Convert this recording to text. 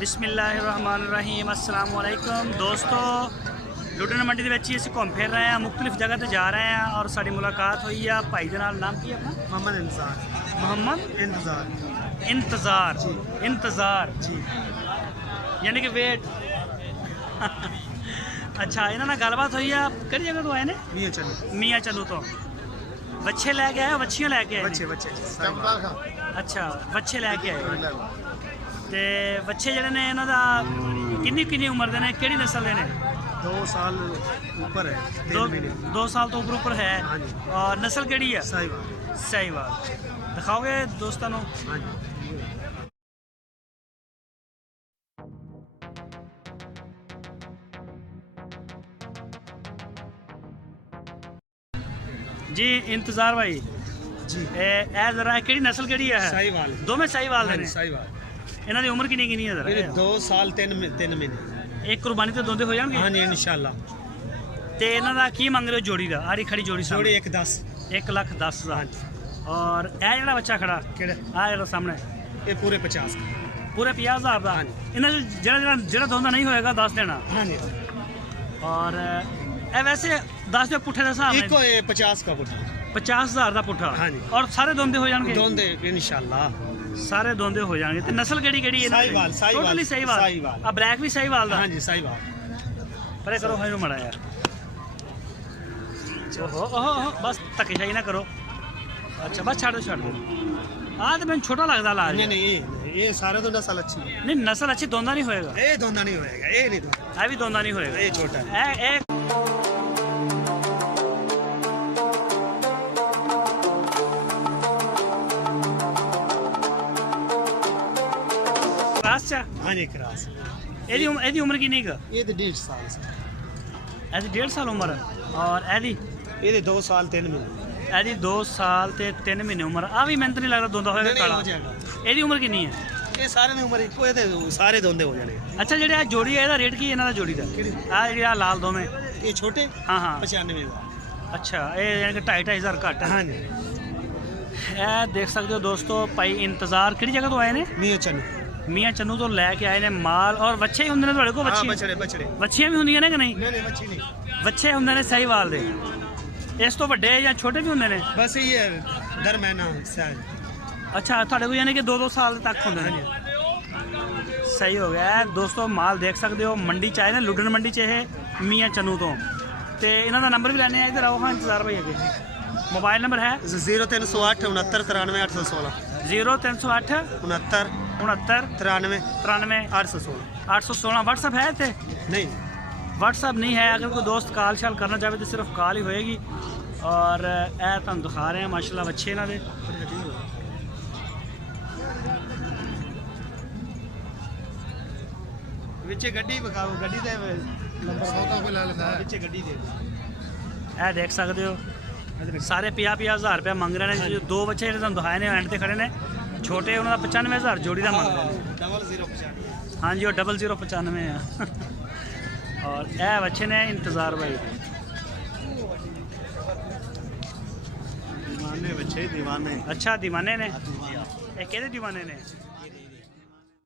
बिस्मिल्लाहिर्रहमानिर्रहीम अस्सलाम वालेकुम दोस्तों, लुधियाना मंडी ਦੇ ਵਿੱਚ ਅਸੀਂ ਘੁੰਮ ਫਿਰ ਰਹੇ ਹਾਂ, मुख्तलिफ जगह ਤੇ जा रहे हैं और साड़ी मुलाकात हुई है भाई ਦੇ ਨਾਲ। नाम की है अपना? मोहम्मद इंतजार। मोहम्मद इंतजार जी, यानी कि वेट। अच्छा, इन्होंने ਨਾਲ ਗੱਲਬਾਤ ਹੋਈ ਆ। ਕਿਹੜੀ ਜਗ੍ਹਾ ਤੋਂ ਆਏ ਨੇ? ਮੀਆਂ ਚੰਨੂ ਤੋਂ। ਬੱਚੇ ਲੈ ਕੇ ਆਏ? ਬੱਚੀਆਂ ਲੈ ਕੇ ਆਏ? ਬੱਚੇ ਅੱਛਾ, ਬੱਚੇ ਲੈ ਕੇ ਆਏ ਤੇ ਬੱਚੇ ਜਿਹੜੇ ਨੇ ਇਹਨਾਂ ਦਾ ਕਿੰਨੀ ਉਮਰ ਦੇ ਨੇ, ਕਿਹੜੀ ਨਸਲ ਦੇ ਨੇ? 2 साल ऊपर है, 2 साल तो ऊपर है। हाँ जी। और नस्ल केड़ी है? साहिवाल। दिखाओगे दोस्तों को? हाँ जी। जी इंतजार भाई जी, ए जरा केड़ी नस्ल केड़ी है? साहिवाल। दोवें साहिवाल हाँ ने। जी, साहिवाल। इन्हां दी उम्र किन्नी है जरा? 2 साल 3 महीने। एक कुर्बानी ते दोंदे हो जाणगे? हाँ जी, इंशाल्लाह। ते इन्हां दा की मंग रहे हो जोड़ी दा? आरी खड़ी जोड़ी जोड़ी 1,10। 1,10,000। हाँ जी। और ए जेड़ा बच्चा खड़ा केड़ा? आ जेड़ा सामने ये पूरे 50 का। पूरे 50,000 दा? हाँ जी। इन्हां जेड़ा दोंदा नहीं होएगा 10 देना। हाँ जी। और ए वैसे 10 दे पुठे दे हिसाब एक को 50 का पुट्ठा। 50,000 ਦਾ ਪੁੱਠਾ। हाँ जी। और सारे दोंदे हो जाणगे? दोंदे इंशाल्लाह। सारे दोंदे हो जाएंगे। तो नस्ल केड़ी केड़ी है? साहिवाल। टोटली साहिवाल। अब ब्लैक भी साहिवाल दा? हाँ जी, साहिवाल। परे करो भाई मड़ा यार। ओहो ओहो बस धक्केशाही ना करो। अच्छा बस छाड़ दो। हाँ तो मैंने छोटा लगता लाल। नहीं, ये सारे तो नस्ल अच्छी है। नहीं नस्ल अच्छी दोंदा नहीं होएगा। ये दोंदा नहीं होएगा, ये नहीं दोंदा। ये भी दोंदा नहीं होएगा, ये छोटा है। हाँ जी, क्रास। एदी उम्र कितनी का? ये तो 1.5 साल से। ऐसी 1.5 साल उम्र है। और एदी? ये 2 साल 3 महीने। एदी 2 साल ते 3 महीने उम्र। आ भी मैंने तो नहीं लगता दोंदा होएगा काला। एदी उम्र कितनी है? ये सारे दी उम्र इक्को है ते सारे दोंदे हो जाने। अच्छा, जेड़ा जोड़ी है, एदा रेट की है इन्हां दा जोड़ी दा? आ जेड़ा लाल दोवें? ये छोटे? हाँ 95,000। अच्छा, ये यानी कि 2,500 घट है। हाँ जी। ए देख सकते हो दोस्तों, भाई इंतजार किहड़ी जगह तो आए ने? ਮੀਆਂ ਚੰਨੂ ਤੋਂ ਲੈ ਕੇ ਆਏ ਨੇ ਮਾਲ। ਔਰ ਬੱਚੇ ਹੀ ਹੁੰਦੇ ਨੇ ਤੁਹਾਡੇ ਕੋਲ? ਬੱਚੀਆਂ ਵੀ ਹੁੰਦੀਆਂ ਨੇ ਕਿ ਨਹੀਂ? नहीं बच्ची नहीं। ਬੱਚੇ ਹੁੰਦੇ ਨੇ ਸਾਹੀਵਾਲ ਦੇ। ਇਸ ਤੋਂ ਵੱਡੇ ਜਾਂ ਛੋਟੇ ਵੀ ਹੁੰਦੇ ਨੇ? बस ये दरमियाना साइज। ਅੱਛਾ, ਤੁਹਾਡੇ ਕੋਲ ਯਾਨੀ ਕਿ 2-2 ਸਾਲ ਤੱਕ ਹੁੰਦੇ ਨੇ। ਸਹੀ ਹੋ ਗਿਆ ਦੋਸਤੋ, ਮਾਲ ਦੇਖ ਸਕਦੇ ਹੋ। ਮੰਡੀ ਚ ਆਏ ਨੇ, ਲੁਧਿਆਣਾ ਮੰਡੀ ਚ ਇਹ ਮੀਆਂ ਚੰਨੂ ਤੋਂ। ਤੇ ਇਹਨਾਂ ਦਾ ਨੰਬਰ ਵੀ ਲੈਣੇ ਆ। ਇੱਧਰ ਆਓ। ਹਾਂ ਇੰਤਜ਼ਾਰ ਭਾਈ ਅੱਗੇ। मोबाइल नंबर है 0308 69 93 816। 0308 69 93 93 816। 816। व्हाट्सअप है इतने? नहीं, व्हाट्सअप नहीं है। अगर कोई दोस्त कॉल शाल करना चाहे तो सिर्फ कॉल ही होएगी। और ए तुम दिखा रहे हैं माशाल्लाह बच्चे इन्हों के। विचे गड्डी विखाओ, गड्डी दे नंबर सौदा कोई ला लेता है, विचे गड्डी दे। ए देख सकते हो सारे 50,000 रुपया मंग रहे हैं। जो 2 बच्चे जो तुम दिखाए ने एंड से खड़े ने, छोटे उन्होंने 95,000 जोड़ी का मंग रहे हैं। 0095। हाँ जी, वो 0095 है। और ए बच्चे ने इंतजार भाई। दीवाने बच्चे, दीवाने। अच्छा, दीवाने ने? ये कहते दीवाने ने?